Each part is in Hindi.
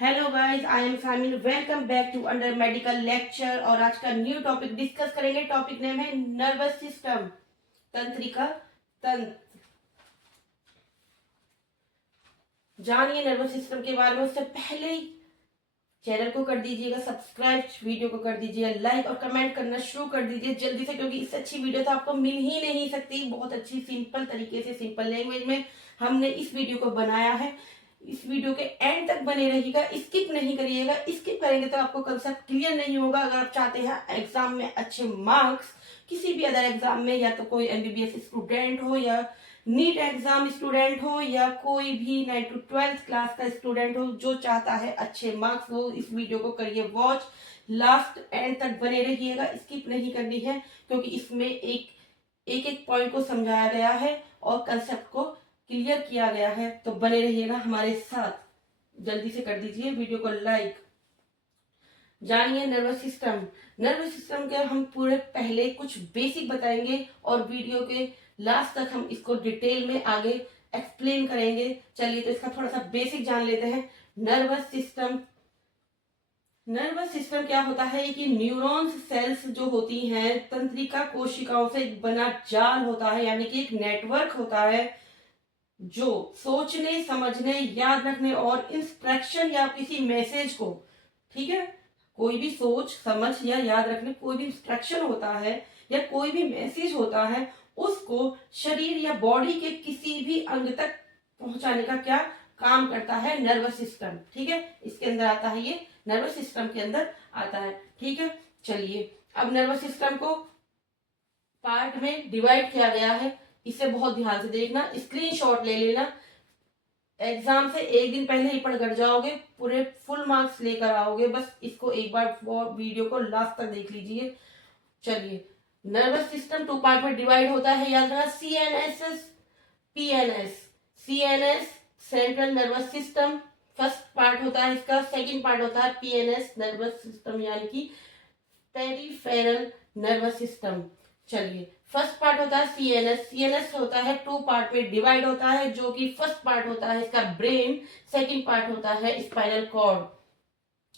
Hello guys, I am Samin. Welcome back to under medical lecture. और आज का न्यू टॉपिक डिस्कस करेंगे। टॉपिक नेम है नर्वस सिस्टम, तंत्रिका तंत्र। जानिए नर्वस सिस्टम के बारे में। उससे पहले ही चैनल को कर दीजिएगा सब्सक्राइब, वीडियो को कर दीजिएगा लाइक और कमेंट करना शुरू कर दीजिए जल्दी से, क्योंकि इससे अच्छी वीडियो तो आपको मिल ही नहीं सकती। बहुत अच्छी सिंपल तरीके से, सिंपल लैंग्वेज में हमने इस वीडियो को बनाया है। इस वीडियो के एंड तक बने रहिएगा, स्किप नहीं करिएगा। स्किप करेंगे तो आपको कंसेप्ट क्लियर नहीं होगा। अगर आप चाहते हैं एग्जाम में अच्छे मार्क्स, किसी भी अदर एग्जाम में, या तो कोई एमबीबीएस स्टूडेंट हो, या नीट एग्जाम स्टूडेंट हो, या कोई भी 9 to 12th क्लास का स्टूडेंट हो, जो चाहता है अच्छे मार्क्स, वो इस वीडियो को करिए वॉच। लास्ट एंड तक बने रहिएगा, स्किप नहीं करनी है, क्योंकि इसमें एक एक पॉइंट को समझाया गया है और कंसेप्ट को क्लियर किया गया है। तो बने रहिएगा हमारे साथ। जल्दी से कर दीजिए वीडियो को लाइक। जानिए नर्वस सिस्टम। नर्वस सिस्टम के हम पूरे पहले कुछ बेसिक बताएंगे और वीडियो के लास्ट तक हम इसको डिटेल में आगे एक्सप्लेन करेंगे। चलिए तो इसका थोड़ा सा बेसिक जान लेते हैं। नर्वस सिस्टम क्या होता है कि न्यूरॉन्स सेल्स जो होती हैं, तंत्रिका कोशिकाओं से बना जाल होता है, यानी कि एक नेटवर्क होता है जो सोचने, समझने, याद रखने और इंस्ट्रक्शन या किसी मैसेज को, ठीक है, कोई भी सोच समझ या याद रखने कोई भी इंस्ट्रक्शन होता है या कोई भी मैसेज होता है, उसको शरीर या बॉडी के किसी भी अंग तक पहुंचाने का क्या काम करता है? Nervous system. ठीक है, इसके अंदर आता है, ये नर्वस सिस्टम के अंदर आता है। ठीक है, चलिए अब नर्वस सिस्टम को पार्ट में डिवाइड किया गया है। इसे बहुत ध्यान से देखना, स्क्रीनशॉट ले लेना। एग्जाम से एक दिन पहले ही पढ़ कर जाओगे, पूरे फुल मार्क्स लेकर आओगे। बस इसको एक बार वीडियो को लास्ट तक देख लीजिए। चलिए, नर्वस सिस्टम 2 पार्ट में डिवाइड होता है, याद रखना। CNS, PNS. CNS central nervous system first part होता है इसका। सेकंड पार्ट होता है पीएनएस नर्वस सिस्टम, यानी कि पेरिफेरल नर्वस सिस्टम। चलिए, फर्स्ट पार्ट होता है सीएनएस। सीएनएस होता है 2 पार्ट में डिवाइड होता है, जो कि फर्स्ट पार्ट होता है इसका ब्रेन, सेकंड पार्ट होता है स्पाइनल कॉर्ड।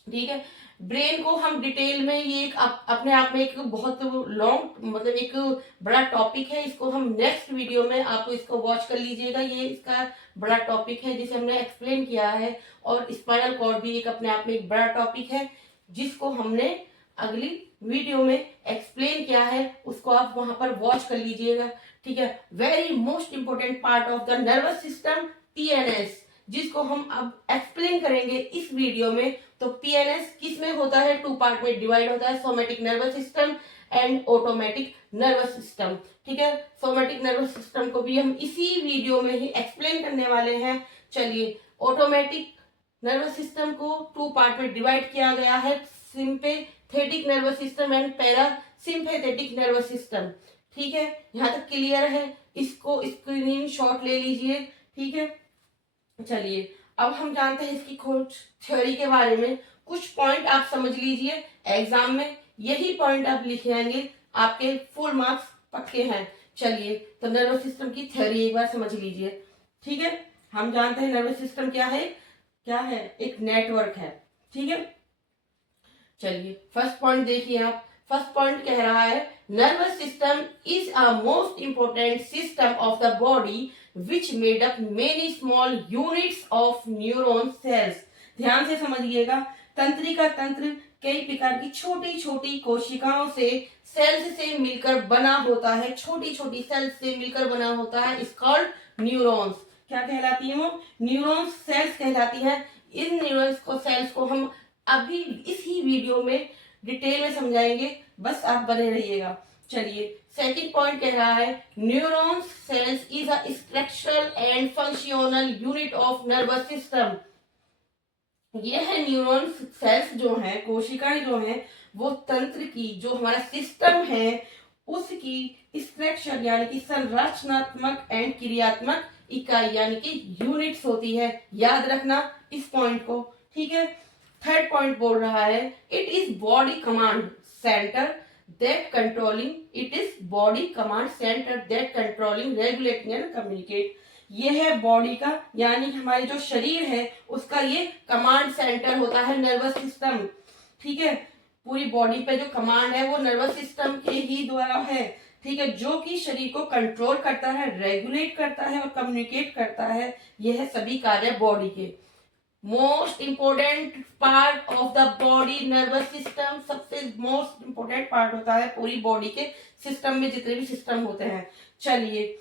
ठीक है, ब्रेन को हम डिटेल में, ये एक अपने आप में एक बहुत लॉन्ग, मतलब एक बड़ा टॉपिक है। इसको हम नेक्स्ट वीडियो में आपको इसको वॉच कर लीजिएगा। ये इसका बड़ा टॉपिक है जिसे हमने एक्सप्लेन किया है। और स्पाइनल कॉर्ड भी एक अपने आप में एक बड़ा टॉपिक है, जिसको हमने अगली वीडियो में एक्सप्लेन किया है। उसको आप वहां पर वॉच कर लीजिएगा। ठीक है, very most important part of the nervous system PNS, जिसको हम अब एक्सप्लेन करेंगे इस वीडियो में। तो पीएनएस किस में होता है? 2 पार्ट में डिवाइड होता है, somatic nervous system and automatic nervous system. ठीक है, सोमेटिक नर्वस सिस्टम को भी हम इसी वीडियो में ही एक्सप्लेन करने वाले हैं। चलिए, ऑटोमेटिक नर्वस सिस्टम को 2 पार्ट में डिवाइड किया गया है, sympathetic nervous system and parasympathetic nervous system. ठीक है, यहां तक क्लियर है? इसको स्क्रीन शॉट ले लीजिए। ठीक है, चलिए अब हम जानते हैं इसकी कुछ थ्योरी के बारे में। कुछ पॉइंट आप समझ लीजिए, एग्जाम में यही पॉइंट आप लिख आएंगे, आपके फुल मार्क्स पक्के हैं। चलिए, तो नर्वस सिस्टम की थ्योरी एक बार समझ लीजिए। ठीक है, हम जानते हैं नर्वस सिस्टम क्या है? क्या है? एक नेटवर्क है। ठीक है, चलिए फर्स्ट पॉइंट देखिए आप। फर्स्ट पॉइंट कह रहा है, nervous system is a most important system of the body which made up many small units of neuron cells. ध्यान से समझिएगा, तंत्रिका तंत्र कई प्रकार की छोटी छोटी कोशिकाओं से, सेल्स से मिलकर बना होता है। छोटी छोटी सेल्स से मिलकर बना होता है, इज कॉल्ड न्यूरॉन्स। क्या कहलाती है वो? न्यूरॉन्स सेल्स कहलाती है। इन न्यूरॉन्स को, सेल्स को हम अभी इसी वीडियो में डिटेल में समझाएंगे, बस आप बने रहिएगा। चलिए, सेकंड पॉइंट कह रहा है, neurons cells is a structural and functional unit of nervous system. ये है न्यूरॉन सेल्स जो है, कोशिकाएं जो है, वो तंत्र की, जो हमारा सिस्टम है, उसकी स्ट्रक्चर यानी कि संरचनात्मक एंड क्रियात्मक इकाई यानी कि यूनिट्स होती है। याद रखना इस पॉइंट को। ठीक है, थर्ड पॉइंट बोल रहा है, it is body command centre that controlling, it is body command centre that controlling, regulating and communicate. ये है बॉडी का, यानी हमारे जो शरीर है उसका ये कमांड सेंटर होता है, नर्वस सिस्टम। ठीक है, पूरी बॉडी पे जो कमांड है वो नर्वस सिस्टम के ही द्वारा है। ठीक है, जो कि शरीर को कंट्रोल करता है, रेगुलेट करता है और कम्युनिकेट करता है। ये है सभी कार्य बॉडी के। Most important part of the body nervous system, सबसे मोस्ट इंपोर्टेंट पार्ट होता है पूरी बॉडी के सिस्टम में, जितने भी सिस्टम होते हैं। चलिए,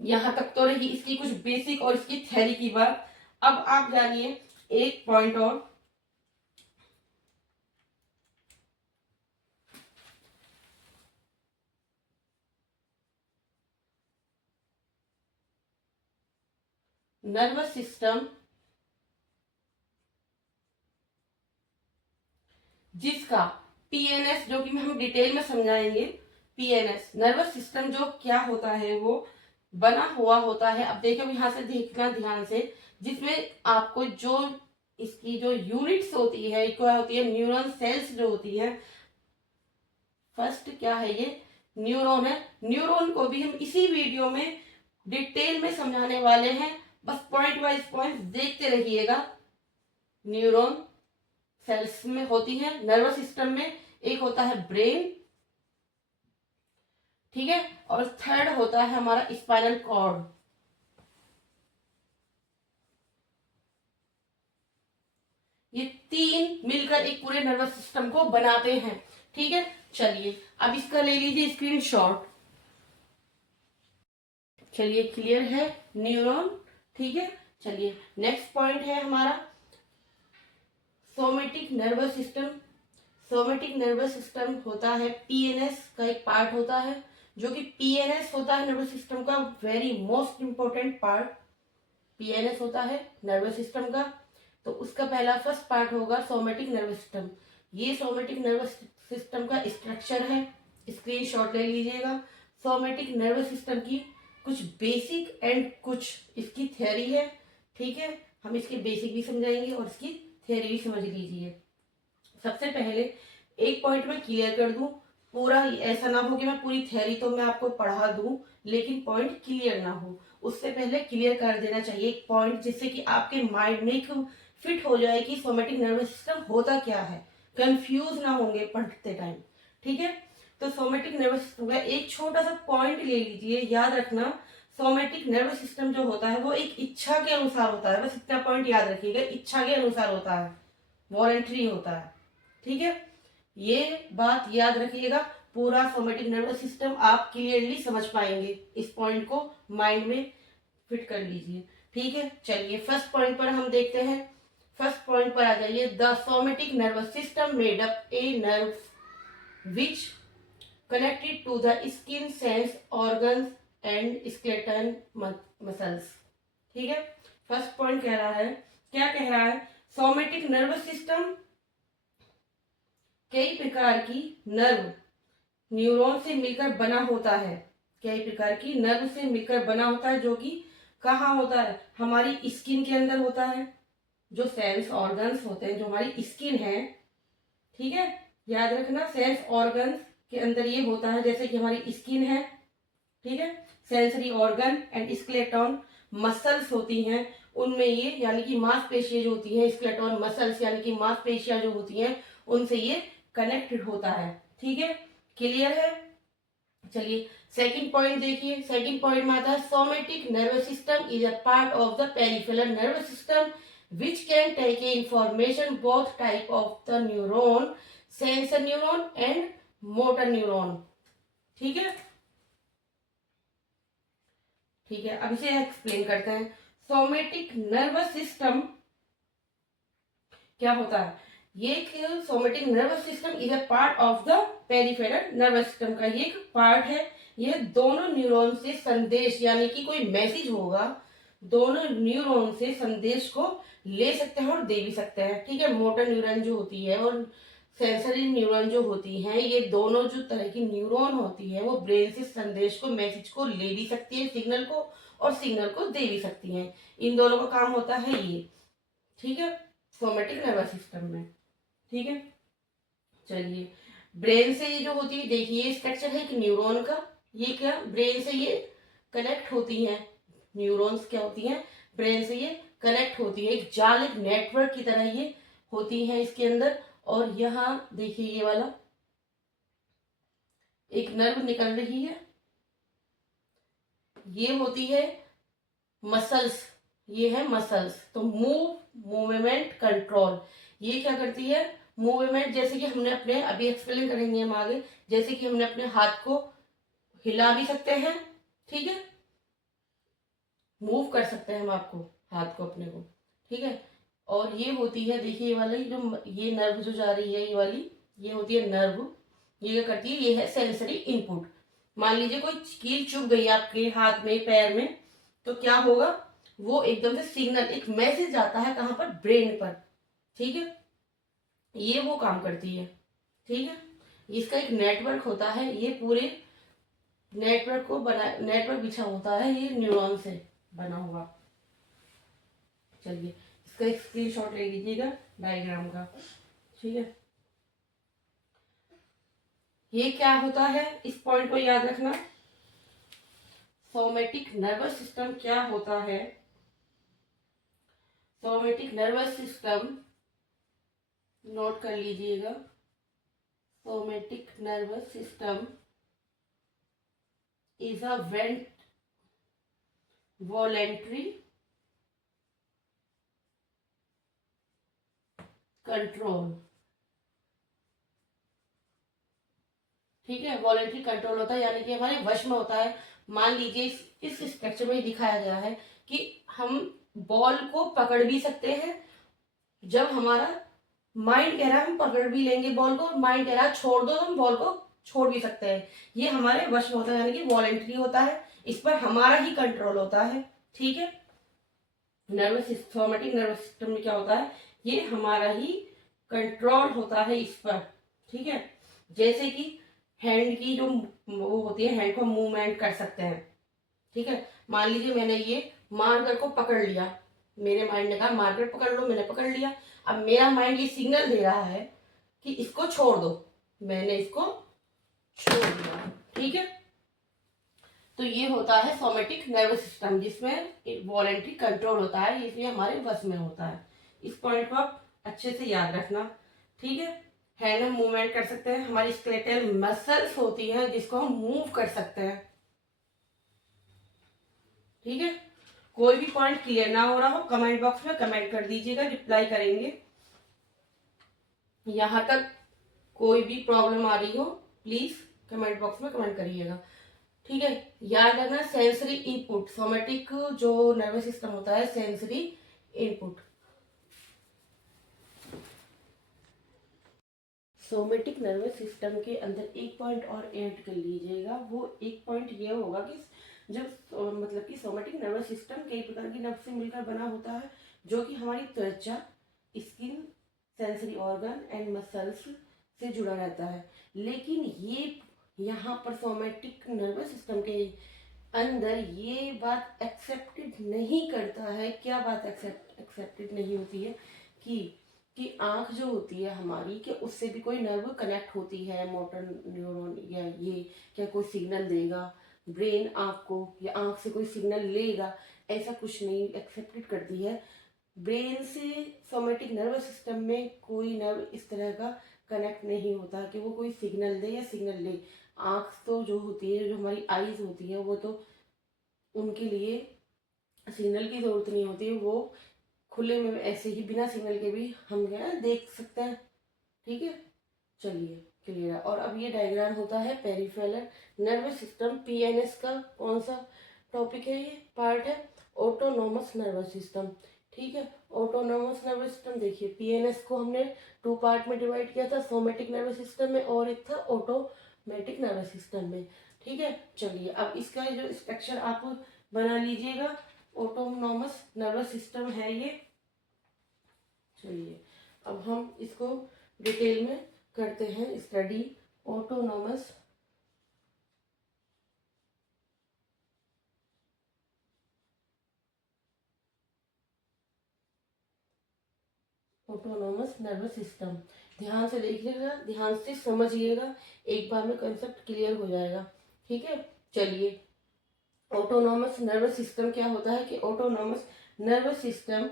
यहां तक तो रही इसकी कुछ बेसिक और इसकी थ्योरी की बात। अब आप जानिए एक पॉइंट और। नर्वस सिस्टम जिसका पीएनएस, जो कि हम डिटेल में समझाएंगे। पीएनएस नर्वस सिस्टम जो क्या होता है वो बना हुआ होता है। अब देखो यहां से देखना ध्यान से, जिसमें आपको जो इसकी जो यूनिट्स होती है क्या होती है, न्यूरॉन सेल्स जो होती है। फर्स्ट क्या है, ये न्यूरॉन है। न्यूरॉन को भी हम इसी वीडियो में डिटेल में समझाने वाले हैं, बस पॉइंट वाइज पॉइंट देखते रहिएगा। न्यूरॉन सेल्स में होती है नर्वस सिस्टम में। एक होता है ब्रेन, ठीक है, और थर्ड होता है हमारा स्पाइनल कॉर्ड। ये तीन मिलकर एक पूरे नर्वस सिस्टम को बनाते हैं। ठीक है, चलिए अब इसका ले लीजिए स्क्रीनशॉट। चलिए, क्लियर है न्यूरॉन। ठीक है, चलिए नेक्स्ट पॉइंट है हमारा somatic nervous system. Somatic nervous system होता है पीएनएस का एक पार्ट होता है, जो कि पीएनएस होता है नर्वस सिस्टम का very most important part. PNS होता है नर्वस सिस्टम का, तो उसका पहला फर्स्ट पार्ट होगा सोमेटिक नर्वस सिस्टम। ये सोमेटिक नर्वस सिस्टम का स्ट्रक्चर है, स्क्रीनशॉट ले लीजिएगा। सोमेटिक नर्वस सिस्टम की कुछ बेसिक एंड कुछ इसकी थ्योरी है। ठीक है, हम इसके बेसिक भी समझाएंगे और इसकी थ्योरी भी समझ लीजिए। सबसे पहले एक पॉइंट में क्लियर कर दूं, पूरा ऐसा ना हो कि मैं पूरी थ्योरी तो मैं आपको पढ़ा दूं लेकिन पॉइंट क्लियर ना हो। उससे पहले क्लियर कर देना चाहिए एक पॉइंट, जिससे कि आपके माइंड में एक फिट हो जाए कि सोमेटिक नर्वस सिस्टम होता क्या है, कंफ्यूज ना होंगे पढ़ते टाइम। ठीक है, तो सोमेटिक नर्वस सिस्टम का एक छोटा सा पॉइंट ले लीजिए, याद रखना। सोमेटिक नर्वस सिस्टम जो होता है वो एक इच्छा के अनुसार होता है, बस इतना पॉइंट याद रखिएगा, इच्छा के अनुसार होता है, वॉलंटरी होता है। ठीक है, ये बात याद रखिएगा। पूरा सोमेटिक नर्वस सिस्टम आप क्लियरली समझ पाएंगे, इस पॉइंट को माइंड में फिट कर लीजिए। ठीक है, चलिए फर्स्ट पॉइंट पर हम देखते हैं। फर्स्ट पॉइंट पर आ जाइए। The somatic nervous system made up a nerve which connected to the skin, sense organs and skeleton muscles. ठीक है, फर्स्ट पॉइंट कह रहा है, क्या कह रहा है, सोमेटिक नर्वस सिस्टम कई प्रकार की नर्व न्यूरॉन से मिलकर बना होता है। कई प्रकार की नर्व से मिलकर बना होता है, जो कि कहाँ होता है, हमारी स्किन के अंदर होता है। जो सेंस ऑर्गन्स होते हैं, जो हमारी स्किन है, ठीक है, याद रखना, सेंस ऑर्गन्स के अंदर ये होता है, जैसे कि हमारी स्किन है। ठीक है, sensory organ and skeleton muscles होती हैं, उनमें ये यानी कि मांसपेशियां जो होती हैं, स्केलेटन मसल्स यानी कि मांसपेशियां जो होती हैं, उनसे ये कनेक्टेड होता है। ठीक है, क्लियर है। चलिए सेकंड पॉइंट देखिए। सेकंड पॉइंट में आता है somatic nervous system is a part of the peripheral nervous system which can take information both type of the neuron, sensor neuron and motor neuron। ठीक है, ठीक है, अब इसे एक्सप्लेन करते हैं। सोमेटिक नर्वस सिस्टम क्या होता है, ये somatic nervous system is a part of the peripheral nervous system का ये एक पार्ट है। यह दोनों न्यूरॉन से संदेश यानी कि कोई मैसेज होगा, दोनों न्यूरॉन से संदेश को ले सकते हैं और दे भी सकते हैं। ठीक है, मोटर न्यूरॉन जो होती है और सेंसरी न्यूरॉन जो होती है, ये दोनों जो तरह की न्यूरॉन होती है वो ब्रेन से संदेश को, मैसेज को ले भी सकती है, सिग्नल को, और सिग्नल को दे भी सकती हैं। इन दोनों का काम होता है ये। ठीक है, सोमेटिक नर्वस सिस्टम में। ठीक है, चलिए ब्रेन से ये जो होती है, देखिए स्ट्रक्चर है एक न्यूरॉन का, ये क्या ब्रेन से ये कनेक्ट होती है न्यूरॉन्स क्या होती हैं, ब्रेन से ये कनेक्ट होती है, एक जाल, एक नेटवर्क की तरह ये होती है इसके अंदर। और यहाँ देखिए ये वाला एक नर्व निकल रही है, ये होती है मसल्स, ये है मसल्स। तो मूवमेंट कंट्रोल, ये क्या करती है, मूवमेंट, जैसे कि हमने अपने, अभी एक्सप्लेन करेंगे हम आगे, जैसे कि हमने अपने हाथ को हिला भी सकते हैं, ठीक है, मूव कर सकते हैं हम आपको, हाथ को अपने को, ठीक है। और ये होती है, देखिए ये वाली जो, ये नर्व जो जा रही है, ये वाली, ये होती है नर्व, ये क्या करती है, ये है सेंसरी इनपुट। मान लीजिए कोई कील चुभ गई आपके हाथ में, पैर में, तो क्या होगा, वो एकदम से सिग्नल, एक मैसेज आता है कहाँ पर, ब्रेन पर, ठीक है, ये वो काम करती है, ठीक है। इसका एक नेटवर्क होता है, ये पूरे नेटवर्क को बना, नेटवर्क बिछा होता है ये न्यूरॉन से बना हुआ। चलिए इसका एक स्क्रीनशॉट ले लीजिएगा डायग्राम का, ठीक है। ये क्या होता है, इस पॉइंट को याद रखना, सोमैटिक नर्वस सिस्टम क्या होता है। सोमैटिक नर्वस सिस्टम नोट कर लीजिएगा, somatic nervous system is a voluntary control, ठीक है, वॉलेंट्री कंट्रोल होता है, यानी कि हमारे वश में होता है। मान लीजिए इस स्ट्रक्चर में दिखाया गया है कि हम बॉल को पकड़ भी सकते हैं, जब हमारा माइंड कह रहा है हम पकड़ भी लेंगे बॉल को, माइंड कह रहा है छोड़ दो, तो हम बॉल को छोड़ भी सकते हैं। ये हमारे वश में होता है, यानी कि वॉलेंट्री होता है, इस पर हमारा ही कंट्रोल होता है, ठीक है। नर्वस सोमैटिक नर्वस सिस्टम में क्या होता है, ये हमारा ही कंट्रोल होता है इस पर, ठीक है। जैसे कि हैंड की जो वो होती है, हैंड को मूवमेंट कर सकते हैं, ठीक है। मान लीजिए मैंने ये मार्कर को पकड़ लिया, मेरे माइंड ने कहा मार्कर पकड़ लो, मैंने पकड़ लिया। अब मेरा माइंड ये सिग्नल दे रहा है कि इसको छोड़ दो, मैंने इसको छोड़ दिया, ठीक है। तो ये होता है सोमैटिक नर्वस सिस्टम, जिसमें वॉलेंट्री कंट्रोल होता है, इसलिए हमारे बस में होता है। इस पॉइंट को आप अच्छे से याद रखना, ठीक है। हैंड हम मूवमेंट कर सकते हैं, हमारी स्केलेटल मसल्स होती हैं जिसको हम मूव कर सकते हैं, ठीक है। कोई भी पॉइंट क्लियर ना हो रहा हो, कमेंट बॉक्स में कमेंट कर दीजिएगा, रिप्लाई करेंगे। यहां तक कोई भी प्रॉब्लम आ रही हो, प्लीज कमेंट बॉक्स में कमेंट करिएगा, ठीक है। याद रखना, सेंसरी इनपुट, सोमैटिक जो नर्वस सिस्टम होता है, sensory input. Somatic nervous system के अंदर एक पॉइंट और ऐड कर लीजिएगा, वो एक पॉइंट ये होगा कि जब मतलब कि सोमैटिक नर्वस सिस्टम कई प्रकार की नर्व से मिलकर बना होता है, जो कि हमारी त्वचा, skin, sensory organ and muscles से जुड़ा रहता है। लेकिन ये यहाँ पर सोमैटिक नर्वस सिस्टम के अंदर ये बात एक्सेप्टेड नहीं करता है। क्या बात एक्सेप्टेड नहीं होती है, कि आंख जो होती है हमारी, कि उससे भी कोई नर्व कनेक्ट होती है, मोटर न्यूरॉन, या ये क्या कोई सिग्नल देगा, ब्रेन आंख को, या आंख से कोई सिग्नल लेगा, ऐसा कुछ नहीं एक्सेप्टेड करती है। ब्रेन से सोमैटिक नर्वस सिस्टम में कोई नर्व इस तरह का कनेक्ट नहीं होता कि वो कोई सिग्नल दे या सिग्नल ले। आंख तो जो होती है, जो हमारी आईज होती है, वो तो उनके लिए सिग्नल की जरूरत नहीं होती, वो खुले में ऐसे ही बिना सिग्नल के भी हम क्या देख सकते हैं, ठीक है। चलिए क्लियर है। और अब ये डायग्राम होता है पेरिफेरल नर्वस सिस्टम, पीएनएस का कौन सा टॉपिक है, ये पार्ट है ऑटोनोमस नर्वस सिस्टम, ठीक है। ऑटोनोमस नर्वस सिस्टम, देखिए पीएनएस को हमने 2 पार्ट में डिवाइड किया था, सोमैटिक नर्वस सिस्टम में और एक था ऑटोमेटिक नर्वस सिस्टम में, ठीक है। चलिए अब इसका जो स्ट्रक्चर आप बना लीजिएगा, ऑटोनोमस नर्वस सिस्टम है ये। चलिए अब हम इसको डिटेल में करते हैं study. Autonomous autonomous nervous system, ध्यान से देखिएगा, ध्यान से समझिएगा, एक बार में कंसेप्ट क्लियर हो जाएगा, ठीक है। चलिए ऑटोनॉमस नर्वस सिस्टम क्या होता है कि ऑटोनॉमस नर्वस सिस्टम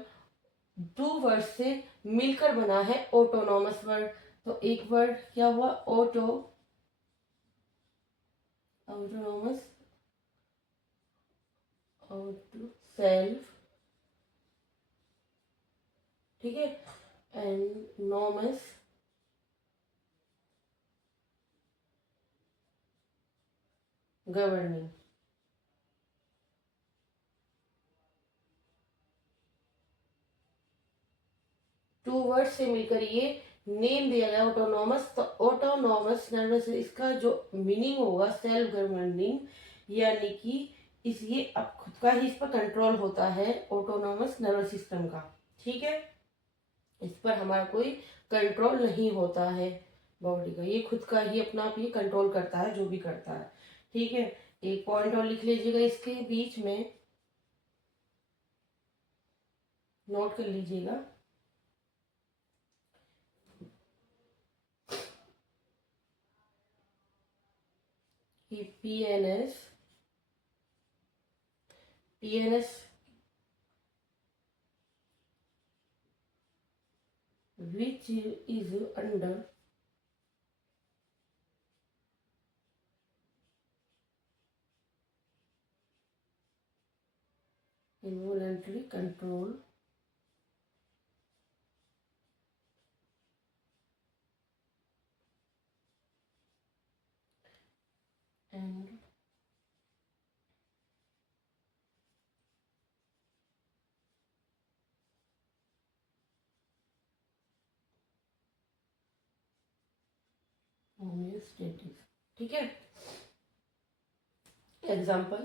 दो वर्ड से मिलकर बना है ऑटोनॉमस वर्ड। तो एक वर्ड क्या हुआ, ऑटोनॉमस, ऑटो सेल्फ, ठीक है, and nomos governing. Two word से मिलकर ये नेम दिया गया ऑटोनॉमस। तो ऑटोनॉमस नर्वस, इसका जो मीनिंग होगा सेल्फ गवर्निंग, यानी कि इस ये अब खुद का ही इस पर कंट्रोल होता है ऑटोनॉमस नर्वस सिस्टम का, ठीक है। इस पर हमारा कोई कंट्रोल नहीं होता है बॉडी का, ये खुद का ही अपना आप ये कंट्रोल करता है जो भी करता है, ठीक है। एक पॉइंट और लिख लीजिएगा इसके बीच में, नोट कर लीजिएगा। PNS, PNS which is under involuntary control and homeostasis, ठीक है। एग्जाम्पल,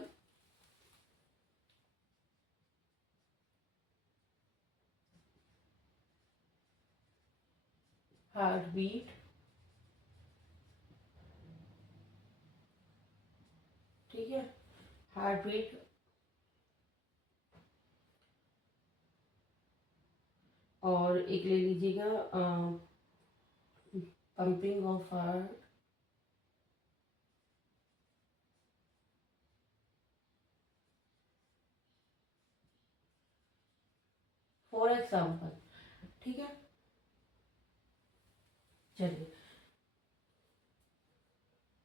हार्ट बीट, ठीक है, हार्ट बीट, और एक ले लीजिएगा pumping of heart, for example, ठीक है। चलिए,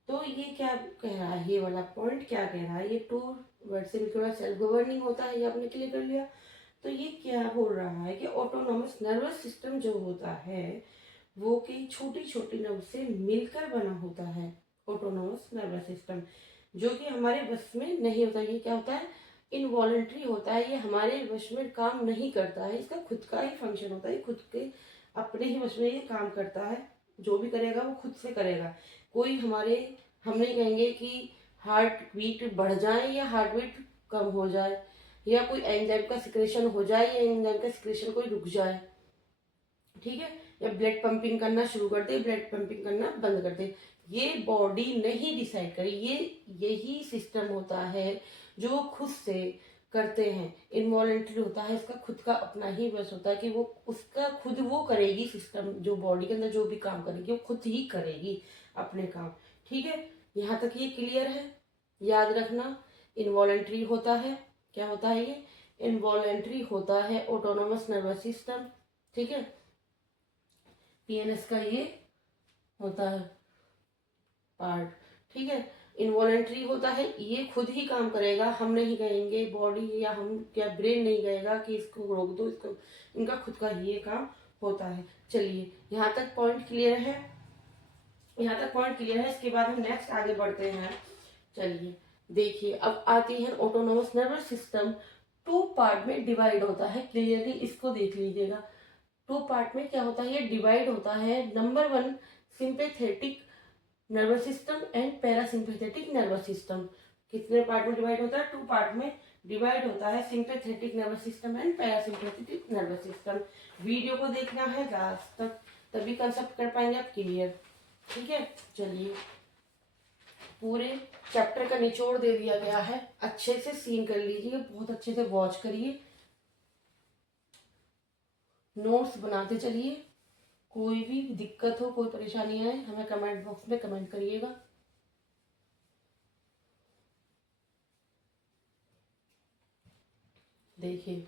तो ये क्या कह रहा है, ये वाला पॉइंट क्या कह रहा है, ये टू वर्ड से मिलकर सेल्फ गवर्निंग होता है, ये आपने क्लियर कर लिया। तो ये क्या बोल रहा है कि ऑटोनॉमस नर्वस सिस्टम जो होता है वो कई छोटी छोटी नर्व से मिलकर बना होता है ऑटोनॉमस नर्वस सिस्टम, जो कि हमारे बस में नहीं होता। ये क्या होता है, इनवॉलेंट्री होता है, ये हमारे वश में काम नहीं करता है, इसका खुद का ही फंक्शन होता है, ये खुद के अपने ही वश में ये काम करता है, जो भी करेगा वो खुद से करेगा। कोई हमारे, हम नहीं कहेंगे कि हार्ट बीट बढ़ जाए या हार्ट बीट कम हो जाए, या कोई एंजाइम का सिक्रेशन हो जाए या एंजाइम का सिक्रेशन कोई रुक जाए, ठीक है, या ब्लड पंपिंग करना शुरू कर दे, ब्लड पंपिंग करना बंद कर दे, ये बॉडी नहीं डिसाइड करे। ये यही सिस्टम होता है जो खुद से करते हैं, इनवॉलेंट्री होता है, इसका खुद का अपना ही बस होता है कि वो उसका खुद वो करेगी, सिस्टम जो बॉडी के अंदर जो भी काम करेगी वो खुद ही करेगी अपने काम, ठीक है। यहाँ तक ये क्लियर है, याद रखना। इनवॉलेंट्री होता है, क्या होता है ये, इनवॉलेंट्री होता है ऑटोनोमस नर्वस सिस्टम, ठीक है। पीएनएस का ये होता है पार्ट, ठीक है। इनवॉलेंट्री होता है, ये खुद ही काम करेगा, हम नहीं कहेंगे, बॉडी या हम क्या ब्रेन नहीं कहेगा कि इसको रोक दो, इसको, इनका खुद का ही ये काम होता है। चलिए, यहाँ तक पॉइंट क्लियर है, यहाँ तक पॉइंट क्लियर है। इसके बाद हम नेक्स्ट आगे बढ़ते हैं। चलिए देखिए, अब आती है autonomous nervous system, two part में डिवाइड होता है, क्लियरली इसको देख लीजिएगा। टू पार्ट में क्या होता है, ये डिवाइड होता है। Number one, sympathetic nervous system and parasympathetic nervous system. कितने पार्ट में डिवाइड होता है, टू पार्ट में डिवाइड होता है, sympathetic nervous system and parasympathetic nervous system. Video को देखना है लास्ट तक, तभी कंसेप्ट कर पाएंगे आप क्लियर, ठीक है। चलिए, पूरे चैप्टर का निचोड़ दे दिया गया है, अच्छे से सीन कर लीजिए, बहुत अच्छे से वॉच करिए, नोट्स बनाते चलिए। कोई भी दिक्कत हो, कोई परेशानी आए, हमें कमेंट बॉक्स में कमेंट करिएगा। देखिए,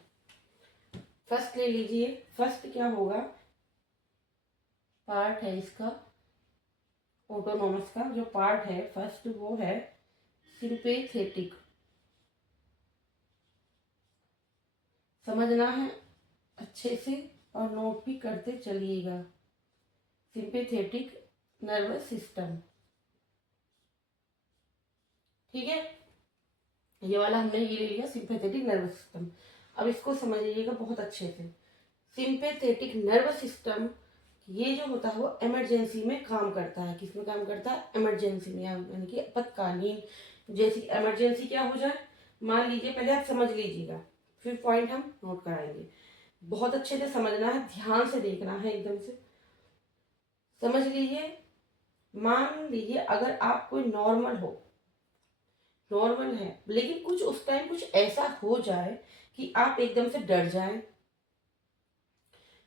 फर्स्ट ले लीजिए। फर्स्ट क्या होगा, पार्ट है इसका ऑटोनॉमस का जो पार्ट है फर्स्ट, वो है सिंपेथेटिक। समझना है अच्छे से और नोट भी करते चलिएगा। सिंपेथेटिक नर्वस सिस्टम, ठीक है, ये वाला हमने ये ले लिया सिंपैथेटिक नर्वस सिस्टम। अब इसको समझ लीजिएगा बहुत अच्छे से। सिंपैथेटिक नर्वस सिस्टम ये जो होता है वो इमरजेंसी में काम करता है। किस में काम करता है? इमरजेंसी में, यानी कि आपातकालीन। जैसी इमरजेंसी क्या हो जाए, मान लीजिए, पहले आप समझ लीजिएगा फिर पॉइंट हम नोट कराएंगे। बहुत अच्छे से समझना है, ध्यान से देखना है, एकदम से समझ लीजिए। मान लीजिए अगर आप कोई नॉर्मल हो, नॉर्मल है, लेकिन कुछ उस टाइम कुछ ऐसा हो जाए कि आप एकदम से डर जाएं,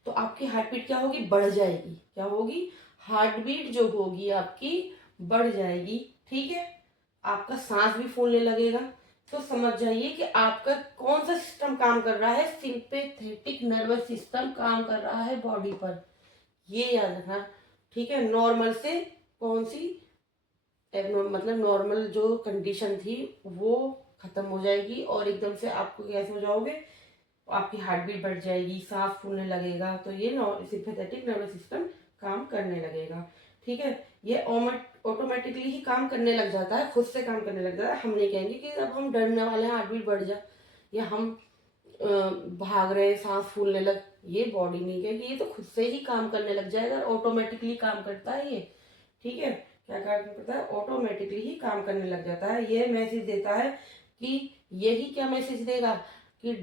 तो आपकी हार्ट बीट क्या होगी? बढ़ जाएगी। क्या होगी? हार्ट बीट जो होगी आपकी बढ़ जाएगी, ठीक है। आपका सांस भी फूलने लगेगा। तो समझ जाइए कि आपका कौन सा सिस्टम काम कर रहा है? सिंपैथेटिक नर्वस सिस्टम काम कर रहा है बॉडी पर, ये याद रखना, ठीक है। नॉर्मल से कौन सी मतलब नॉर्मल जो कंडीशन थी वो खत्म हो जाएगी और एकदम से आपको कैसे हो जाओगे? आपकी हार्ट बीट बढ़ जाएगी, सांस फूलने लगेगा, तो ये सिंपैथेटिक नर्वस सिस्टम काम करने लगेगा, ठीक है। ये ऑटोमेटिकली ही काम करने लग जाता है, खुद से काम करने लग जाता है। हम नहीं कहेंगे कि अब हम डरने वाले हैं, हार्ट बीट बढ़ जा, या हम भाग रहे हैं, सांस फूलने लग, ये बॉडी नहीं कहेगी, ये तो खुद से ही काम करने लग जाएगा। ऑटोमेटिकली काम करता है ये, ठीक है। क्या काम करता है? ऑटोमेटिकली ही काम करने लग जाता है। ये मैसेज देता है कि, यही क्या मैसेज देगा कि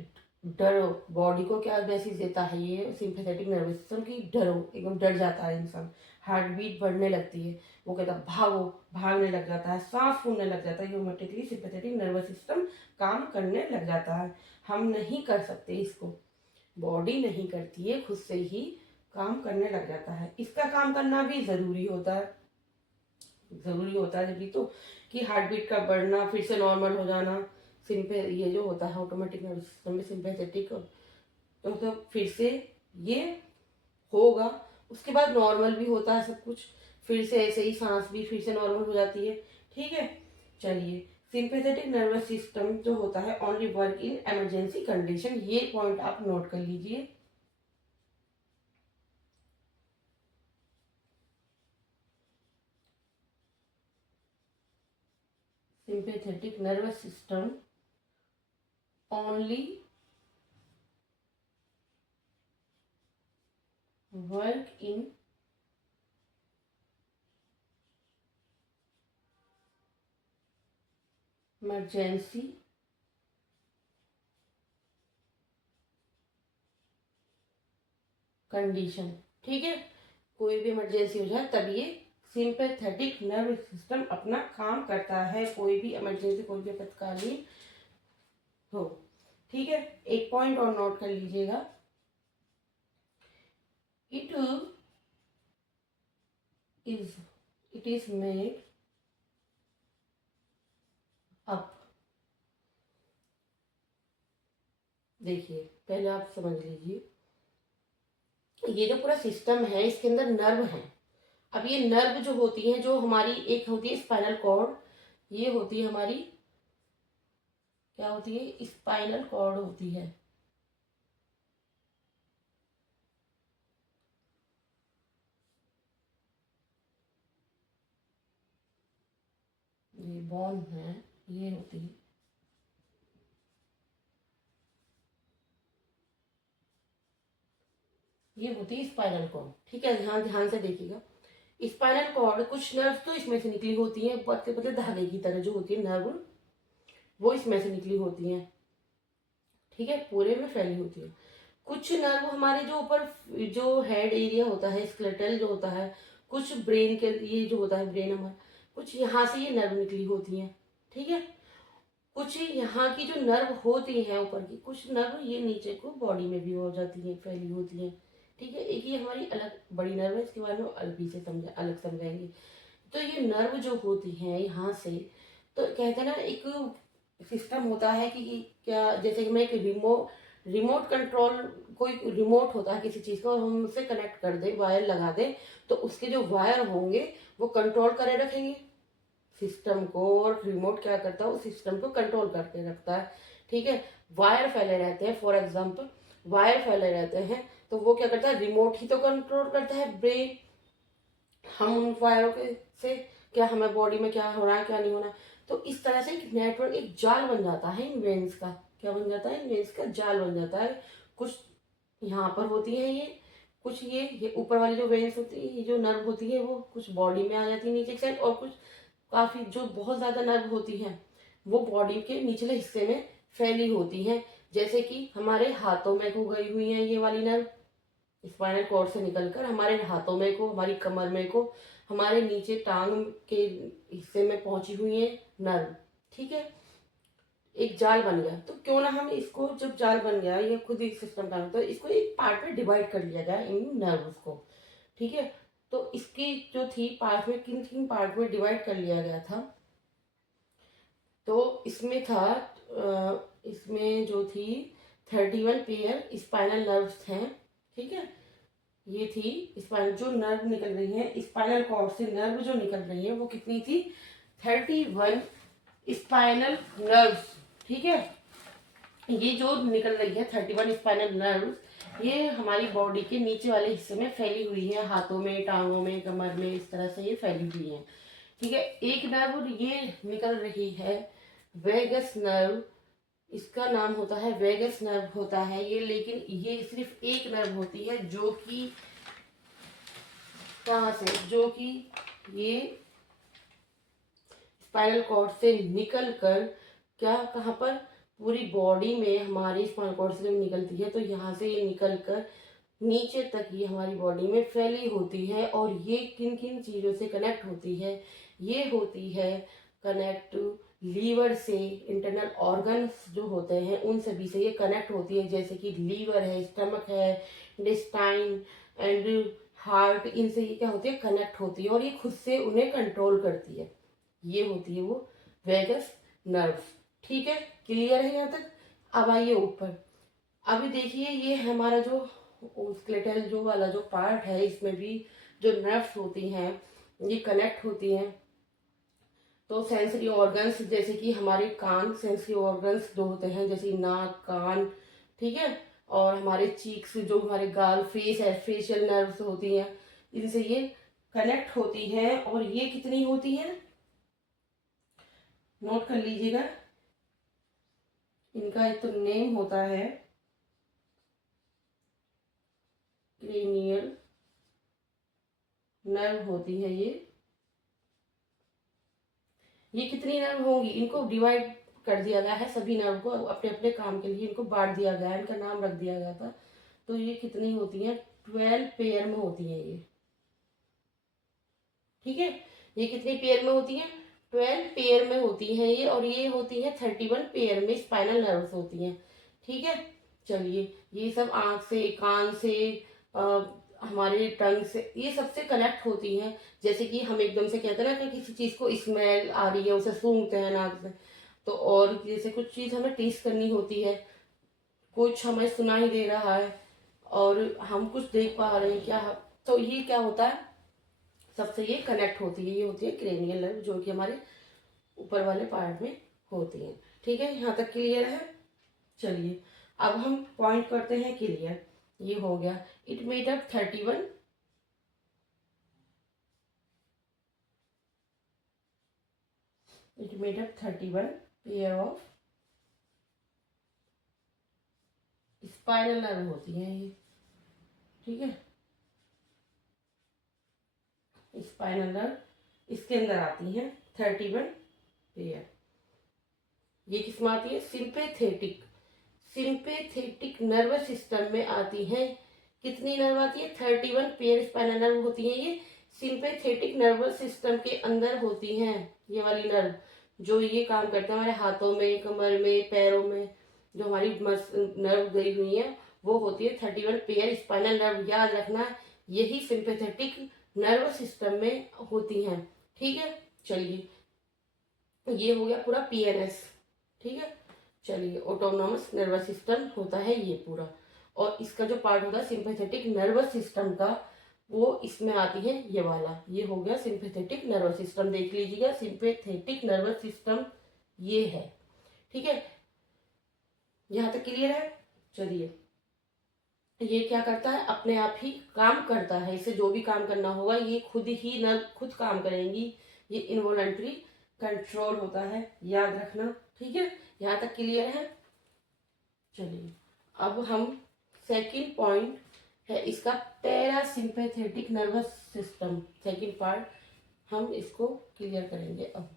डरो। बॉडी को क्या मैसेज देता है ये सिंपैथेटिक नर्वस सिस्टम की? डरो, एकदम डर जाता है इंसान, हार्ट बीट बढ़ने लगती है, वो कहता है भागो, भागने लग जाता है, सांस फूलने लग जाता है। ये ऑटोमेटिकली सिंपैथेटिक नर्वस सिस्टम काम करने लग जाता है। हम नहीं कर सकते इसको, बॉडी नहीं करती है, खुद से ही काम करने लग जाता है। इसका काम करना भी जरूरी होता है, जरूरी होता है जब तो, कि हार्ट बीट का बढ़ना, फिर से नॉर्मल हो जाना। ये जो होता है ऑटोमेटिक नर्वस सिस्टम में सिंपैथेटिक, तो फिर से ये होगा, उसके बाद नॉर्मल भी होता है सब कुछ, फिर से ऐसे ही सांस भी फिर से नॉर्मल हो जाती है, ठीक है। चलिए, सिंपैथेटिक नर्वस सिस्टम जो होता है only work in emergency condition, ये पॉइंट आप नोट कर लीजिए। Sympathetic nervous system only work in emergency condition, ठीक है। कोई भी इमरजेंसी हो जाए तब ये सिंपैथेटिक नर्वस सिस्टम अपना काम करता है, कोई भी इमरजेंसी, कोई भी आपातकालीन हो, ठीक है। एक पॉइंट और नोट कर लीजिएगा, इट इज मेड अप। देखिए, पहले आप समझ लीजिए, ये जो पूरा सिस्टम है इसके अंदर नर्व है। अब ये नर्व जो होती है, जो हमारी एक होती है स्पाइनल कॉर्ड, ये होती है हमारी, क्या होती है? स्पाइनल कॉर्ड होती है। ये बोन है, ये होती है, ये होती है स्पाइनल कॉर्ड, ठीक है। ध्यान ध्यान से देखिएगा, स्पाइनल कॉर्ड, कुछ नर्व तो इसमें से निकली होती है, पतले पतले धागे की तरह जो होती है नर्व, वो इसमें से निकली होती है, ठीक है, पूरे में फैली होती है। कुछ नर्व हमारे जो ऊपर जो हेड एरिया होता है, स्केलेटल जो होता है, कुछ ब्रेन के, ये जो होता है ब्रेन हमारा, कुछ यहाँ से ये नर्व निकली होती है, ठीक है। कुछ यहाँ की जो नर्व होती हैं ऊपर की, कुछ नर्व ये नीचे को बॉडी में भी हो जाती हैं, फैली होती हैं, ठीक है। एक ये हमारी अलग बड़ी नर्व है, इसके बारे में अलग पीछे अलग समझाएंगे। तो ये नर्व जो होती हैं यहाँ से, तो कहते हैं ना, एक सिस्टम होता है कि क्या, जैसे कि मैं एक रिमोट कंट्रोल, कोई रिमोट होता है किसी चीज़ का और हम उसे कनेक्ट कर दें, वायर लगा दें, तो उसके जो वायर होंगे वो कंट्रोल करे रखेंगे सिस्टम को। और रिमोट क्या करता है, वो सिस्टम को कंट्रोल करके रखता है। ठीक है, वायर फैले रहते हैं, फॉर एग्जाम्पल वायर फैले रहते हैं, तो वो क्या करता है, रिमोट ही तो कंट्रोल करता है, ब्रेन। हम उन वायरों के से क्या हमें बॉडी में क्या हो रहा है क्या नहीं हो रहा है। तो इस तरह से एक नेटवर्क, एक जाल बन जाता है इन वेन्स का। क्या बन जाता है, इन वेन्स का जाल बन जाता है। कुछ यहाँ पर होती है ये, कुछ ये ऊपर वाली जो वेन्स होती है, ये जो नर्व होती है, वो कुछ बॉडी में आ जाती है नीचे की साइड, और कुछ काफी जो बहुत ज्यादा नर्व होती है वो बॉडी के निचले हिस्से में फैली होती है। जैसे कि हमारे हाथों में को गई हुई है ये वाली नर्व, स्पाइनल कॉर्ड से निकलकर हमारे हाथों में को, हमारी कमर में को, हमारे नीचे टांग के हिस्से में पहुंची हुई है नर्व। ठीक है, एक जाल बन गया। तो क्यों ना हम इसको, जब जाल बन गया, ये खुद ही सिस्टम का, तो इसको एक पार्ट में डिवाइड कर लिया जाए इन नर्व्स को। ठीक है, तो इसकी जो थी पार्ट में, किन किन पार्ट में डिवाइड कर लिया गया था। तो इसमें था इसमें जो थी 31 पेयर स्पाइनल नर्व्स हैं। ठीक है, ये थी स्पाइनल, जो नर्व निकल रही है स्पाइनल कॉर्ड से, नर्व जो निकल रही है वो कितनी थी, 31 स्पाइनल नर्व्स। ठीक है, ये जो निकल रही है 31 स्पाइनल नर्व्स, ये हमारी बॉडी के नीचे वाले हिस्से में फैली हुई है, हाथों में, टांगों में, कमर में, इस तरह से ये फैली हुई है। ठीक है, एक नर्व ये निकल रही है वेगस नर्व, इसका नाम होता है वेगस नर्व होता है ये, लेकिन ये सिर्फ एक नर्व होती है जो कि कहाँ से, जो कि ये स्पाइनल कॉर्ड से निकल कर क्या, कहाँ पर, पूरी बॉडी में हमारी स्पाइनल कॉर्ड से जब निकलती है तो यहाँ से ये निकल कर नीचे तक ये हमारी बॉडी में फैली होती है। और ये किन किन चीज़ों से कनेक्ट होती है, ये होती है कनेक्ट लीवर से, इंटरनल ऑर्गन्स जो होते हैं उन सभी से ये कनेक्ट होती है, जैसे कि लीवर है, स्टमक है, इंटेस्टाइन एंड हार्ट, इनसे ये क्या होती है, कनेक्ट होती है, और ये खुद से उन्हें कंट्रोल करती है। ये होती है वो वेगस नर्व। ठीक है, क्लियर है यहाँ तक। अब आइए ऊपर। अभी देखिए, ये हमारा जो स्केलेटल जो वाला जो पार्ट है, इसमें भी जो नर्व्स होती हैं ये कनेक्ट होती हैं। तो सेंसरी ऑर्गन्स, जैसे कि हमारे कान, सेंसरी ऑर्गन्स जो होते हैं, जैसे नाक, कान, ठीक है, और हमारे चीक्स, जो हमारे गाल, फेस है, फेशियल नर्व्स होती हैं, इनसे ये कनेक्ट होती है। और ये कितनी होती है, नोट कर लीजिएगा, इनका एक तो नेम होता है क्रेनियल नर्व होती है ये कितनी नर्व होंगी, इनको डिवाइड कर दिया गया है, सभी नर्व को अपने अपने काम के लिए इनको बांट दिया गया है, इनका नाम रख दिया गया था। तो ये कितनी होती है, 12 पेयर में होती है ये। ठीक है, ये कितनी पेयर में होती है, 12 पेयर में होती है ये, और ये होती है 31 पेयर में स्पाइनल नर्व्स होती हैं। ठीक है, चलिए, ये सब आंख से, कान से, हमारे टंग से, ये सबसे कनेक्ट होती हैं। जैसे कि हम एकदम से कहते हैं ना कि किसी चीज़ को स्मेल आ रही है, उसे सूंघते हैं नाक से, तो और जैसे कुछ चीज़ हमें टेस्ट करनी होती है, कुछ हमें सुना ही दे रहा है और हम कुछ देख पा रहे हैं क्या, तो ये क्या होता है, सबसे ये कनेक्ट होती है, ये होती है क्रेनियल नर्व, जो कि हमारे ऊपर वाले पार्ट में होती है। ठीक है, यहाँ तक क्लियर है। चलिए, अब हम पॉइंट करते हैं क्लियर, ये हो गया। It made up 31, it made up 31 pair of spinal nerve होती है ये। ठीक है, स्पाइनल नर्व इसके अंदर आती है 31 पेयर। ये किसमें आती है, सिंपैथेटिक, सिंपैथेटिक नर्वस सिस्टम में आती है। कितनी नर्व आती है, 31 पेयर स्पाइनल नर्व होती है ये, सिंपैथेटिक नर्वस सिस्टम के अंदर होती हैं। ये वाली नर्व जो ये काम करते हैं हमारे हाथों में, कमर में, पैरों में, जो हमारी नर्व गई हुई है वो होती है 31 पेयर स्पाइनल नर्व। याद रखना, यही सिंपैथेटिक नर्वस सिस्टम में होती हैं। ठीक है, चलिए, ये हो गया पूरा पीएनएस। ठीक है। चलिए, ऑटोनॉमस नर्वस सिस्टम होता है ये पूरा, और इसका जो पार्ट होता है सिंपैथेटिक नर्वस सिस्टम का, वो इसमें आती है ये वाला, ये हो गया सिंपैथेटिक नर्वस सिस्टम। देख लीजिएगा, सिंपैथेटिक नर्वस सिस्टम ये है। ठीक है, यहाँ तक क्लियर है। चलिए, ये क्या करता है, अपने आप ही काम करता है, इसे जो भी काम करना होगा ये खुद ही नर्व खुद काम करेंगी। ये इनवॉलंटरी कंट्रोल होता है, याद रखना। ठीक है, यहाँ तक क्लियर है। चलिए, अब हम सेकंड पॉइंट है इसका parasympathetic nervous system, second part हम इसको क्लियर करेंगे अब।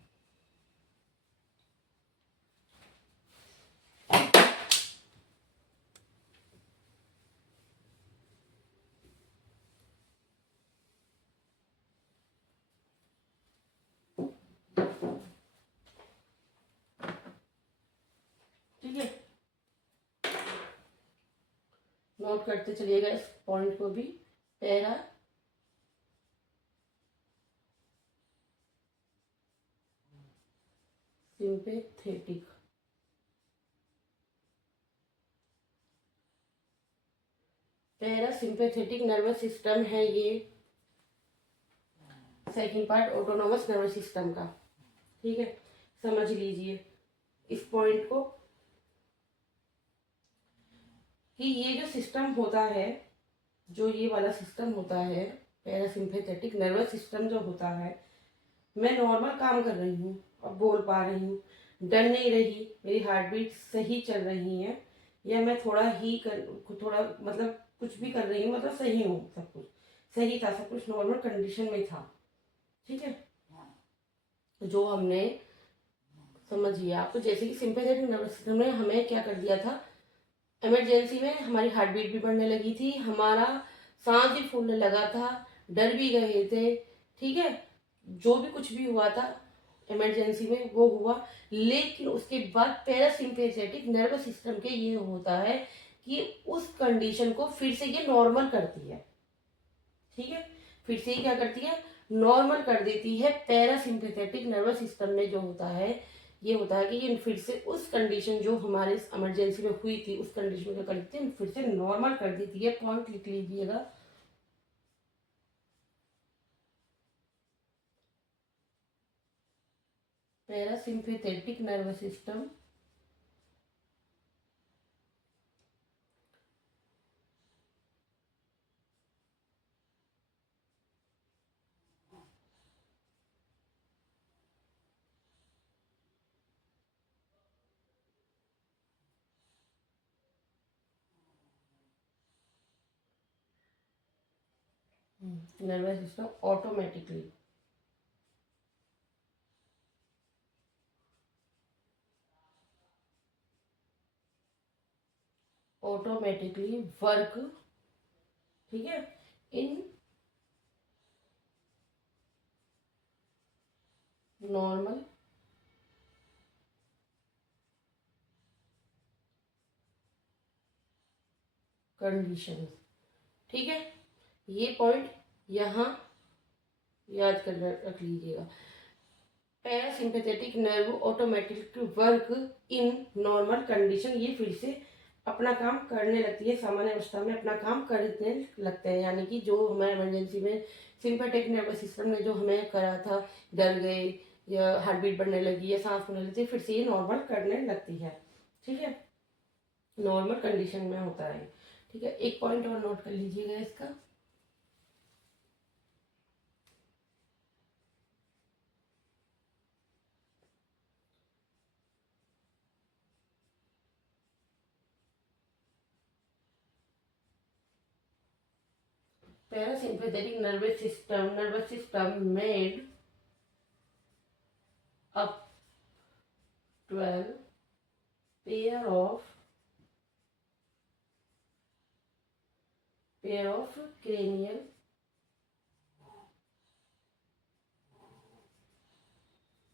ठीक है, नोट करते चलिएगा इस पॉइंट को भी। Para sympathetic parasympathetic nervous system है ये second part autonomous nervous system का। ठीक है, समझ लीजिए इस पॉइंट को कि ये जो सिस्टम होता है, जो ये वाला सिस्टम होता है पैरासिम्पैथेटिक नर्वस सिस्टम जो होता है, मैं नॉर्मल काम कर रही हूँ, अब बोल पा रही हूँ, डर नहीं रही, मेरी हार्ट बीट सही चल रही है, या मैं थोड़ा मतलब कुछ भी कर रही हूँ, मतलब सही हूँ, सब कुछ सही था, सब कुछ नॉर्मल कंडीशन में था। ठीक है, जो हमने समझिए आप, तो जैसे कि सिंपैथेटिक नर्वस सिस्टम ने हमें क्या कर दिया था, इमरजेंसी में हमारी हार्ट बीट भी बढ़ने लगी थी, हमारा सांस भी फूलने लगा था, डर भी गए थे। ठीक है, जो भी कुछ भी हुआ था इमरजेंसी में वो हुआ, लेकिन उसके बाद पैरासिम्पैथेटिक नर्वस सिस्टम के ये होता है कि उस कंडीशन को फिर से ये नॉर्मल करती है। ठीक है, फिर से ये क्या करती है, नॉर्मल कर देती है। पैरासिम्पैथेटिक नर्वस सिस्टम में जो होता है, ये होता है कि ये फिर से उस कंडीशन जो हमारे इमरजेंसी में हुई थी, उस कंडीशन को कर देती है, फिर से नॉर्मल कर देती है। पॉइंट लिख लीजिएगा। Parasympathetic nervous system nervous system automatically work, ठीक है, इन नॉर्मल कंडीशन। ठीक है, ये पॉइंट यहाँ याद कर रख लीजिएगा। Parasympathetic nerve automatic work in normal condition, ये फिर से अपना काम करने लगती है, सामान्य अवस्था में अपना काम करने लगते हैं। यानी कि जो हमारे इमरजेंसी में सिंपैथेटिक नर्वस सिस्टम ने जो हमें करा था, डर गए या हार्ट बीट बढ़ने लगी या सांस फूलने लगती है, फिर से ये नॉर्मल करने लगती है। ठीक है, नॉर्मल कंडीशन में होता है। ठीक है, एक पॉइंट और नोट कर लीजिएगा इसका। Parasympathetic nervous system made up 12 pair of cranial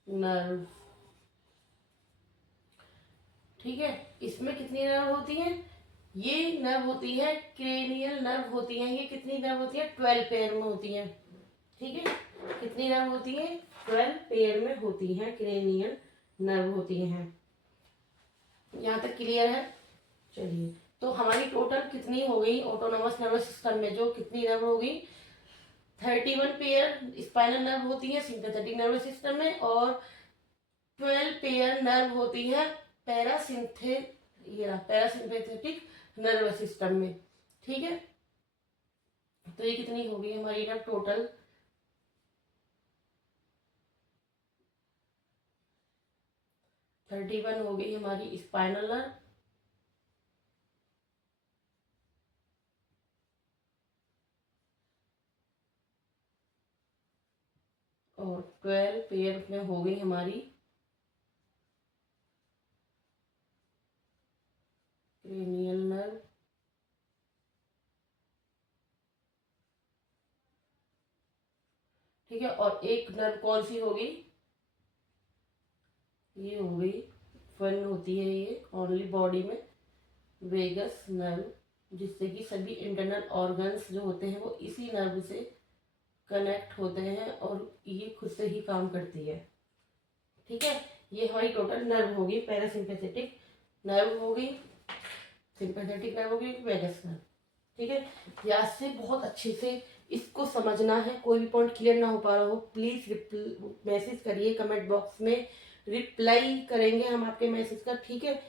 nerve। ठीक है, इसमें कितनी नर्व होती हैं, ये नर्व होती है क्रेनियल नर्व होती हैं, ये कितनी नर्व होती है, 12 पेयर में होती हैं। ठीक है, कितनी नर्व होती हैं, 12 पेयर में होती हैं, क्रेनियल नर्व होती हैं। यहाँ तक क्लियर है। चलिए, तो हमारी टोटल कितनी हो गई ऑटोनोमस नर्वस सिस्टम में, जो कितनी नर्व होगी 31 पेयर स्पाइनल नर्व होती है सिंपैथेटिक नर्वस सिस्टम में, और 12 पेयर नर्व होती है पैरासिम्पैथेटिक नर्वस सिस्टम में। ठीक है, तो ये कितनी होगी हमारी नर्व टोटल 31 हो गई हमारी स्पाइनल नर्व, और 12 पेयर में हो गई हमारी क्रेनियल नर्व, ठीक है। और एक नर्व कौन सी होगी, ये हो गई फन होती है ये ओनली बॉडी में वेगस नर्व, जिससे कि सभी इंटरनल ऑर्गन्स जो होते हैं वो इसी नर्व से कनेक्ट होते हैं और ये खुद से ही काम करती है। ठीक है, ये हमारी टोटल नर्व होगी, पैरासिम्पैथेटिक नर्व होगी, सिंपैथेटिक नर्व होगी, वेगस नर्व। ठीक है, याद से बहुत अच्छे से इसको समझना है। कोई भी पॉइंट क्लियर ना हो पा रहा हो प्लीज मैसेज करिए कमेंट बॉक्स में, रिप्लाई करेंगे हम आपके मैसेज का। ठीक है,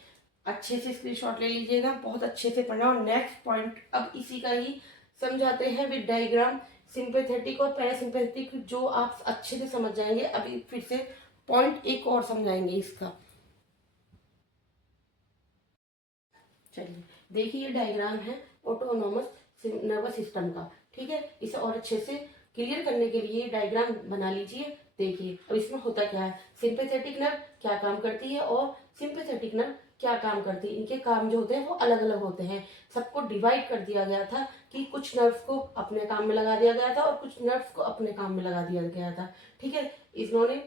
अच्छे से स्क्रीनशॉट ले लीजिएगा, बहुत अच्छे से पढ़ना। और नेक्स्ट पॉइंट अब इसी का ही समझाते हैं विद डायग्राम, सिंपैथेटिक और पैरासिम्पैथेटिक, जो आप अच्छे से समझ जाएंगे। अभी फिर से पॉइंट एक और समझाएंगे इसका। चलिए, देखिए ये डायग्राम है ऑटोनोमस नर्वस सिस्टम का। ठीक है, इसे और अच्छे से क्लियर करने के लिए डायग्राम बना लीजिए। देखिए अब इसमें होता क्या है, सिंपैथेटिक नर्व क्या काम करती है और सिंपैथेटिक नर्व क्या काम करती है, इनके काम जो होते हैं वो अलग अलग होते हैं। सबको डिवाइड कर दिया गया था कि कुछ नर्व्स को अपने काम में लगा दिया गया था और कुछ नर्व्स को अपने काम में लगा दिया गया था। ठीक है, इन्होंने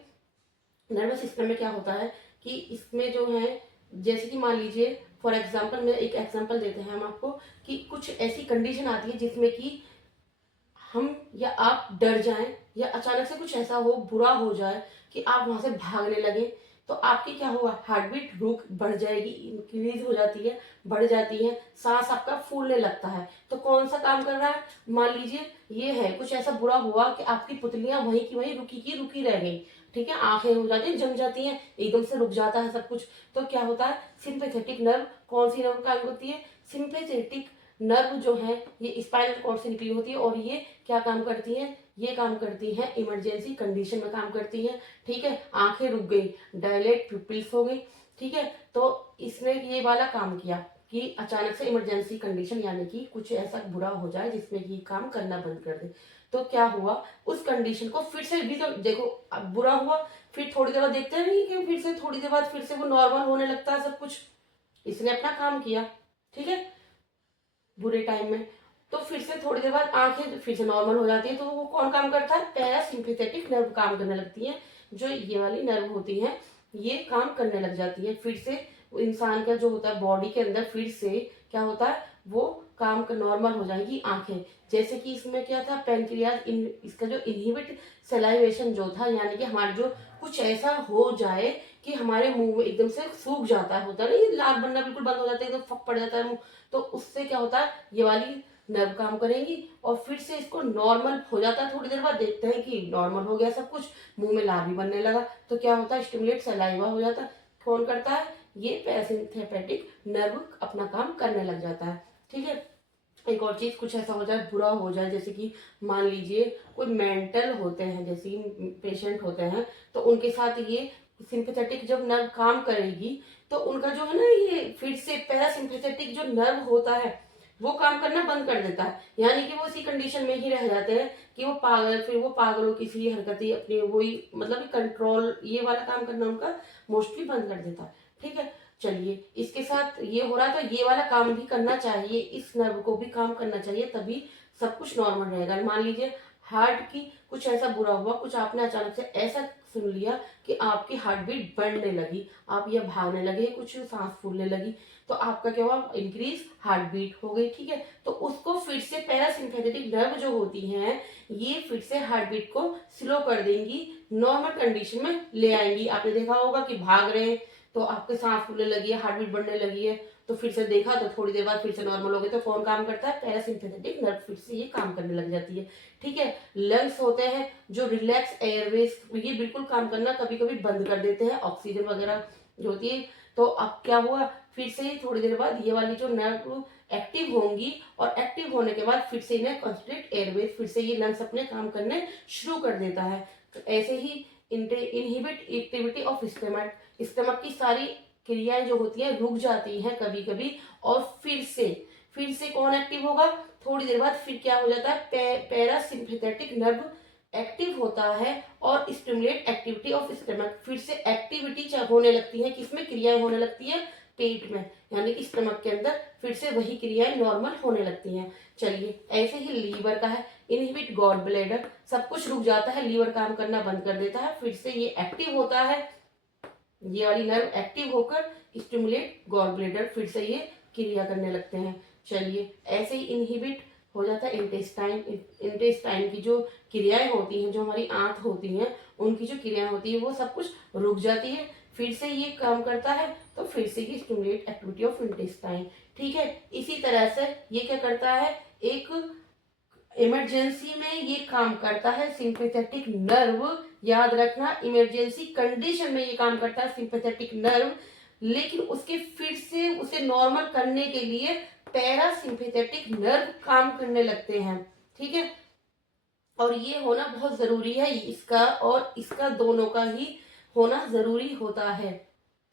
नर्वस सिस्टम में क्या होता है कि इसमें जो है, जैसे कि मान लीजिए फॉर एग्जाम्पल में एक एग्जाम्पल देते हैं हम आपको, कि कुछ ऐसी कंडीशन आती है जिसमें कि हम या आप डर जाएं या अचानक से कुछ ऐसा हो, बुरा हो जाए कि आप वहां से भागने लगे, तो आपकी क्या होगा, हार्ट बीट रुक बढ़ जाएगी, इंक्रीज हो जाती है, बढ़ जाती है, सांस आपका फूलने लगता है। तो कौन सा काम कर रहा है, मान लीजिए ये है कुछ ऐसा बुरा हुआ कि आपकी पुतलियां वहीं की वहीं रुकी की रुकी रह गई। ठीक है, आंखें हो जाती हैं, जम जाती हैं, एकदम से रुक जाता है सब कुछ। तो क्या होता है, सिंपैथेटिक नर्व, कौन सी नर्व काम होती है, सिंपैथेटिक नर्व जो है ये स्पाइनल कॉर्ड से निकली होती है, और ये क्या काम करती है, ये काम करती है इमरजेंसी कंडीशन में काम करती है। ठीक है, आंखें रुक गई, डायलेट प्यूपिल्स हो गई। ठीक है, तो इसने ये वाला काम किया कि अचानक से इमरजेंसी कंडीशन, यानी कि कुछ ऐसा बुरा हो जाए जिसमें कि काम करना बंद कर दे। तो क्या हुआ, उस कंडीशन को फिर से भी, तो देखो अब बुरा हुआ, फिर थोड़ी देर बाद देखते हैं कि फिर से थोड़ी देर बाद फिर से वो नॉर्मल होने लगता है सब कुछ, इसने अपना काम किया। ठीक है, बुरे टाइम में, तो फिर से थोड़ी देर बाद आंखें फिर से नॉर्मल हो जाती है। तो वो कौन काम करता है, पैरासिम्पैथेटिक नर्व काम करने लगती है, जो ये वाली नर्व होती है ये काम करने लग जाती है। फिर से इंसान का जो होता है बॉडी के अंदर फिर से क्या होता है, वो काम कर नॉर्मल हो जाएगी आंखें। जैसे कि इसमें क्या था, पेनक्रियाज इसका जो इनहिबिट सलाइवेशन जो था, यानी कि हमारे जो कुछ ऐसा हो जाए कि हमारे मुंह में एकदम से सूख जाता है, होता है ना, ये लाल बनना बिल्कुल बंद हो जाता है, एकदम फक पड़ जाता है मुंह, तो उससे क्या होता है, ये वाली नर्व काम करेंगी और फिर से इसको नॉर्मल हो जाता है। थोड़ी देर बाद देखते हैं कि नॉर्मल हो गया सब कुछ, मुंह में लार भी बनने लगा, तो क्या होता है, स्टिमुलेट सलाइवा हो जाता है। कौन करता है, ये पैरासिम्पैथेटिक नर्व अपना काम करने लग जाता है। ठीक है, एक और चीज, कुछ ऐसा हो जाए, बुरा हो जाए, जैसे कि मान लीजिए कोई मेंटल होते हैं, जैसे पेशेंट होते हैं, तो उनके साथ ये सिंपैथेटिक जब नर्व काम करेगी तो उनका जो है ना, ये फिर से पैरासिम्पैथेटिक जो नर्व होता है वो काम करना बंद कर देता है, यानी कि वो इसी कंडीशन में ही रह जाते हैं कि वो पागल, फिर वो पागलों की सी हरकतें अपनी वही, मतलब कंट्रोल ये वाला काम करना उनका मोस्टली बंद कर देता है। ठीक है, चलिए इसके साथ ये हो रहा है, तो ये वाला काम भी करना चाहिए, इस नर्व को भी काम करना चाहिए, तभी सब कुछ नॉर्मल रहेगा। मान लीजिए हार्ट की कुछ ऐसा बुरा हुआ, कुछ आपने अचानक से ऐसा सुन लिया कि आपकी हार्ट बीट बढ़ने लगी, आप ये भागने लगे, कुछ सांस फूलने लगी, तो आपका क्या हुआ, इंक्रीज हार्ट बीट हो गई। ठीक है, तो उसको फिर से पैरासिम्पैथेटिक नर्व जो होती हैं ये फिर से हार्ट बीट को स्लो कर देंगी, नॉर्मल कंडीशन में ले आएंगी। आपने देखा होगा कि भाग रहे हैं तो आपके सांस फूलने लगी है, हार्ट बीट बढ़ने लगी है, तो फिर से देखा तो थोड़ी देर बाद फिर से नॉर्मल हो गए, तो कौन काम करता है? पैरासिम्पैथेटिक नर्व फिर से ये काम करने लग जाती है। ठीक है। लंग्स होते हैं जो रिलैक्स एयरवेज, ये बिल्कुल काम करना कभी कभी बंद कर देते हैं, ऑक्सीजन वगैरह जो होती है। तो अब क्या हुआ, फिर से थोड़ी देर बाद ये वाली जो नर्व एक्टिव होंगी, और एक्टिव होने के बाद फिर से इन्हें कंस्ट्रिक्ट एयरवेज, फिर से ये लंग्स अपने काम करने शुरू कर देता है। तो ऐसे ही inhibit activity of stomach, stomach की सारी क्रियाएं जो होती है रुक जाती हैं कभी कभी, और फिर से कौन एक्टिव होगा? थोड़ी देर बाद फिर क्या हो जाता है? पैरासिम्पैथेटिक नर्व एक्टिव होता है और स्टिमुलेट एक्टिविटी ऑफ स्टमक, फिर से एक्टिविटी होने लगती है, किसमें? क्रियाएं होने लगती है पेट में, यानी कि स्टमक के अंदर फिर से वही क्रियाएं नॉर्मल होने लगती हैं। चलिए, ऐसे ही लीवर का है, इनहिबिट गॉल ब्लैडर, सब कुछ रुक जाता है, लीवर काम करना बंद कर देता है, फिर से ये एक्टिव होता है, ये वाली नर्व एक्टिव होकर स्टिमुलेट गॉल ब्लैडर, फिर से ये क्रिया करने लगते हैं। चलिए, ऐसे ही इनहिबिट हो जाता है इंटेस्टाइन, इंटेस्टाइन की जो क्रियाएं होती हैं, जो हमारी आंत होती हैं, उनकी जो क्रियाएं होती है वो सब कुछ रुक जाती है, फिर से ये काम करता है, तो फिर से ये स्टिमुलेट एक्टिविटी ऑफ इंटेस्टाइन। ठीक है। इसी तरह से ये क्या करता है, एक इमरजेंसी में ये काम करता है सिंपैथेटिक नर्व, याद रखना इमरजेंसी कंडीशन में ये काम करता है सिंपैथेटिक नर्व, लेकिन उसके फिर से उसे नॉर्मल करने के लिए पैरासिम्पैथेटिक नर्व काम करने लगते हैं। ठीक है। और ये होना बहुत जरूरी है, इसका और इसका दोनों का ही होना जरूरी होता है,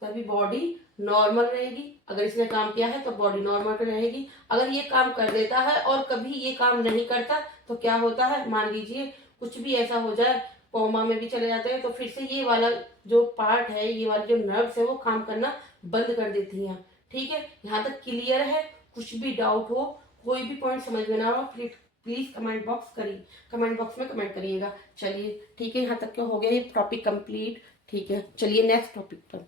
तभी बॉडी नॉर्मल रहेगी। अगर इसने काम किया है तो बॉडी नॉर्मल रहेगी। अगर ये काम कर देता है और कभी ये काम नहीं करता तो क्या होता है, मान लीजिए कुछ भी ऐसा हो जाए, कोमा में भी चले जाते हैं, तो फिर से ये वाला जो पार्ट है, ये वाली जो नर्व्स है वो काम करना बंद कर देती हैं। ठीक है। यहाँ तक क्लियर है? कुछ भी डाउट हो, कोई भी पॉइंट समझ में ना हो, प्लीज कमेंट बॉक्स में कमेंट करिएगा। चलिए ठीक है, यहाँ तक क्या हो गया, ये टॉपिक कंप्लीट। ठीक है, चलिए नेक्स्ट टॉपिक पर।